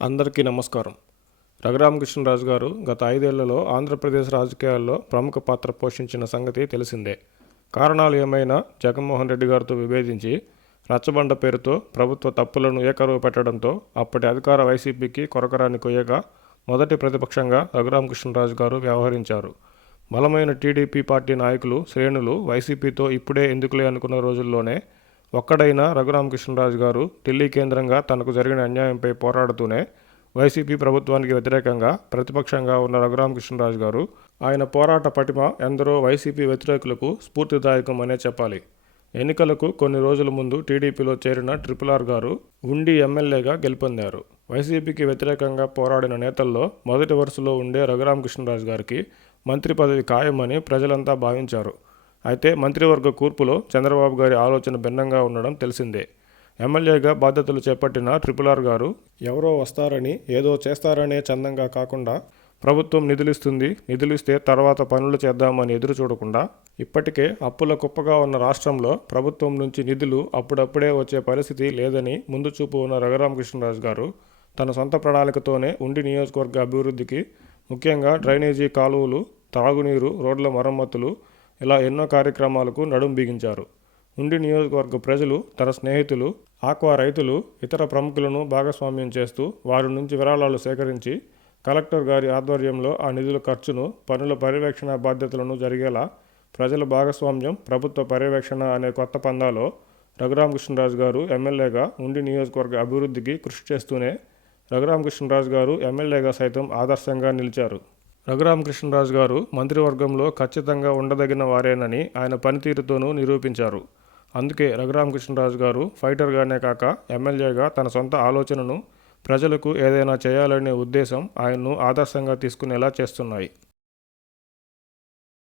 అందరికీ నమస్కారం. రఘురామకృష్ణరాజు గారు గత ఐదేళ్ళలో ఆంధ్రప్రదేశ్ రాజకీయాల్లో ప్రముఖ పాత్ర పోషించిన సంగతి తెలిసిందే. కారణాలు ఏమైనా జగన్మోహన్ రెడ్డి గారితో విభేదించి రచ్చబండ పేరుతో ప్రభుత్వ తప్పులను ఏకరువు పెట్టడంతో అప్పటి అధికార వైసీపీకి కొరకరాని కొయ్యగా మొదటి ప్రతిపక్షంగా రఘురామకృష్ణరాజు గారు వ్యవహరించారు. బలమైన టీడీపీ పార్టీ నాయకులు శ్రేణులు వైసీపీతో ఇప్పుడే ఎందుకులే అనుకున్న రోజుల్లోనే ఒక్కడైన రఘురామకృష్ణరాజు గారు ఢిల్లీ కేంద్రంగా తనకు జరిగిన అన్యాయంపై పోరాడుతూనే వైసీపీ ప్రభుత్వానికి వ్యతిరేకంగా ప్రతిపక్షంగా ఉన్న రఘురామకృష్ణరాజు గారు ఆయన పోరాట పటిమ ఎందరో వైసీపీ వ్యతిరేకులకు స్ఫూర్తిదాయకం అనే చెప్పాలి. ఎన్నికలకు కొన్ని రోజుల ముందు టీడీపీలో చేరిన ట్రిపుల్ ఆర్ గారు ఉండి ఎమ్మెల్యేగా గెలుపొందారు. వైసీపీకి వ్యతిరేకంగా పోరాడిన నేతల్లో మొదటి వరుసలో ఉండే రఘురామకృష్ణరాజు గారికి మంత్రి పదవి ఖాయమని ప్రజలంతా భావించారు. అయితే మంత్రివర్గ కూర్పులో చంద్రబాబు గారి ఆలోచన భిన్నంగా ఉండడం తెలిసిందే. ఎమ్మెల్యేగా బాధ్యతలు చేపట్టిన ట్రిపుల్ ఆర్ గారు ఎవరో వస్తారని ఏదో చేస్తారనే చందంగా కాకుండా ప్రభుత్వం నిధులిస్తుంది నిధులిస్తే తర్వాత పనులు చేద్దామని ఎదురు చూడకుండా ఇప్పటికే అప్పుల కుప్పగా ఉన్న రాష్ట్రంలో ప్రభుత్వం నుంచి నిధులు అప్పుడప్పుడే వచ్చే పరిస్థితి లేదని ముందు చూపు ఉన్న రఘురామకృష్ణరాజు గారు తన సొంత ప్రణాళికతోనే ఉండి నియోజకవర్గ అభివృద్ధికి ముఖ్యంగా డ్రైనేజీ కాలువలు తాగునీరు రోడ్ల మరమ్మతులు ఇలా ఎన్నో కార్యక్రమాలకు నడుం బిగించారు. ఉండి నియోజకవర్గ ప్రజలు తన స్నేహితులు ఆక్వా రైతులు ఇతర ప్రముఖులను భాగస్వామ్యం చేస్తూ వారి నుంచి విరాళాలు సేకరించి కలెక్టర్ గారి ఆధ్వర్యంలో ఆ నిధుల ఖర్చును పనుల పర్యవేక్షణ బాధ్యతలను జరిగేలా ప్రజల భాగస్వామ్యం ప్రభుత్వ పర్యవేక్షణ అనే కొత్త పందాలో రఘురామకృష్ణరాజు గారు ఎమ్మెల్యేగా ఉండి నియోజకవర్గ అభివృద్ధికి కృషి చేస్తూనే రఘురామకృష్ణరాజు గారు ఎమ్మెల్యేగా సైతం ఆదర్శంగా నిలిచారు. రఘురామకృష్ణరాజు గారు మంత్రివర్గంలో ఖచ్చితంగా ఉండదగిన వారేనని ఆయన పనితీరుతోనూ నిరూపించారు. అందుకే రఘురామకృష్ణరాజు గారు ఫైటర్గానే కాక ఎమ్మెల్యేగా తన సొంత ఆలోచనను ప్రజలకు ఏదైనా చేయాలనే ఉద్దేశం ఆయన్ను ఆదర్శంగా తీసుకునేలా చేస్తున్నాయి.